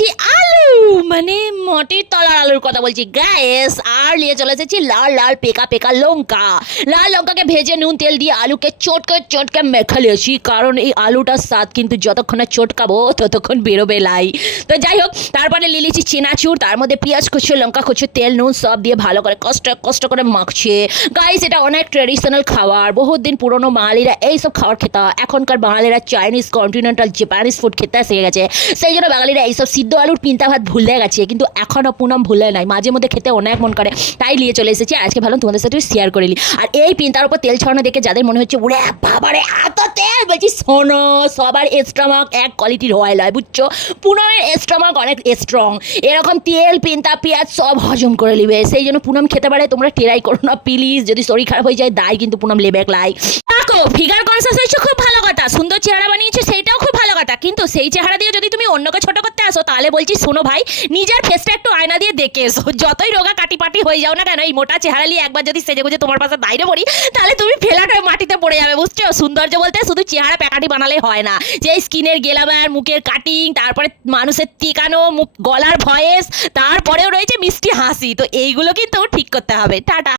বলছি আলু, মানে মাটির তলার আলুর কথা বলছি গ্যাস। আর নিয়ে চলে এসেছি লাল লাল পেকা পেকা লঙ্কা। লাল লঙ্কাকে ভেজে নুন তেল দিয়ে আলুকে চটকে চটকে মেখে নিয়েছি, কারণ এই আলুটার স্বাদ কিন্তু যতক্ষণ না চটকাবো ততক্ষণ বেরোবে লাই। তো যাই হোক, তারপরে লিলিছি চেনাচুর, তার মধ্যে পেঁয়াজ কুচো, লঙ্কা কুচো, তেল নুন সব দিয়ে ভালো করে কষ্ট কষ্ট করে মাখছে। গাইস, এটা অনেক ট্রেডিশনাল খাবার, বহুত দিন পুরনো বাঙালিরা এইসব খাবার খেতা। এখনকার বাঙালিরা চাইনিজ, কন্টিনেন্টাল, জাপানিজ ফুড খেতে শিখে গেছে, সেই জন্য বাঙালিরা এইসব সিদ্ধ আলুর পিন্তা ভাত ভুলে গেছে, কিন্তু এখনও পুনম ভুলে নাই। মাঝে মধ্যে খেতে অনেক মন করে, তাই নিয়ে চলে এসেছি আজকে, ভালো তোমাদের সাথে শেয়ার করে নিই। আর এই পিন্তার উপর তেল ছড়ানো দেখে যাদের মনে হচ্ছে ওরে বাবারে এত তেল, বলছি শোনো, সবার স্টমাক এক কোয়ালিটির হয় লয়, বুঝছো? পুনমের স্টমাক অনেক স্ট্রং, এরকম তেল পিন্তা পেঁয়াজ সব হজম করে নিবে, সেই জন্য পুনম খেতে পারে। তোমরা ট্রাই করো না প্লিজ, যদি শরীর খারাপ হয়ে যায় দায় কিন্তু পুনম লেবে লাই। দেখো, ফিগার কনসাস হয়েছে খুব ভালো কথা, সুন্দর চেহারা বানিয়েছে সেইটাও খুব ভালো কথা, কিন্তু সেই চেহারা দিয়ে যদি তুমি অন্যকে ছোট করতে আসো, তাহলে বলছি শোনো ভাই, নিজের ফেসটা একটু আয়না দিয়ে দেখে এসো। যতই রোগা কাটিপাটি হয়ে যাও না কেন, এই মোটা চেহারা নিয়ে একবার যদি সেজে গুজে তোমার পাশে বাইরে পড়ি, তাহলে তুমি ফেলাট হয়ে মাটিতে পড়ে যাবে, বুঝছো? সৌন্দর্য বলতে শুধু চেহারা প্যাকাটি বানালে হয় না, যে স্কিনের গেলামার, মুখের কাটিং, তারপরে মানুষের টিকানো মুখ, গলার ভয়েস, তারপরেও রয়েছে মিষ্টি হাসি, তো এইগুলো কিন্তু ঠিক করতে হবে। টাটা।